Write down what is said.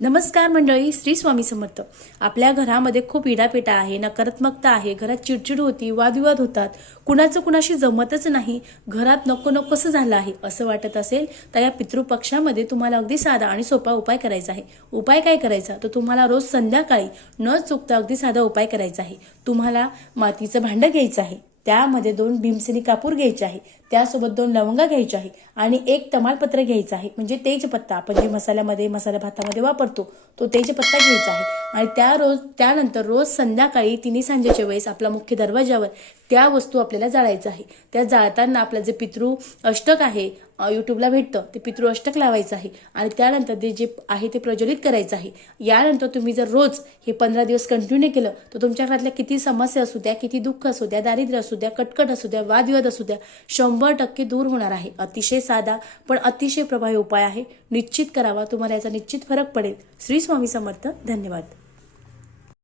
नमस्कार मंडळी श्री स्वामी समर्थ. आपल्या घरामध्ये खूप इडापिटा आहे नकारात्मकता आहे घरात चिडचिड होती वादविवाद होतात. कुणाचं कुणाशी जमतच नाही घरात नको नकोसं झालं आहे असं वाटत असेल तर या पितृपक्षामध्ये तुम्हाला अगदी साधा आणि सोपा उपाय करायचा आहे. उपाय काय करायचा? तर तुम्हाला रोज संध्याकाळी न चुकता अगदी साधा उपाय करायचा आहे. तुम्हाला मातीचं भांडं घ्यायचं आहे. त्यामध्ये दोन भीमसेनी कापूर घ्यायचे आहे. त्यासोबत दोन लवंगा घ्यायच्या आहे. आणि एक तमालपत्र घ्यायचं आहे. म्हणजे तेजपत्ता आपण जे मसाल्यामध्ये मसाला भातामध्ये वापरतो तो तेजपत्ता घ्यायचा आहे. आणि त्या रोज त्यानंतर रोज संध्याकाळी तिन्ही सांजेच्या वेळेस आपला मुख्य दरवाजावर त्या वस्तू आपल्याला जाळायचं आहे. त्या जाळताना आपलं जे पितृ अष्टक आहे यूट्यूबला भेटतं. ते पितृ अष्टक लावायचं आहे. आणि त्यानंतर ते जे आहे ते प्रज्वलित करायचं आहे. यानंतर तुम्ही जर रोज हे पंधरा दिवस कंटिन्यू केलं तर तुमच्या घरातल्या किती समस्या असू द्या किती दुःख असू द्या दारिद्र्य असू द्या कटकट असू द्या वादविवाद असू द्या शंभर टक्के दूर होणार आहे. अतिशय साधा पण अतिशय प्रभावी उपाय आहे. निश्चित करावा. तुम्हाला याचा निश्चित फरक पडेल. श्री स्वामी समर्थ. धन्यवाद.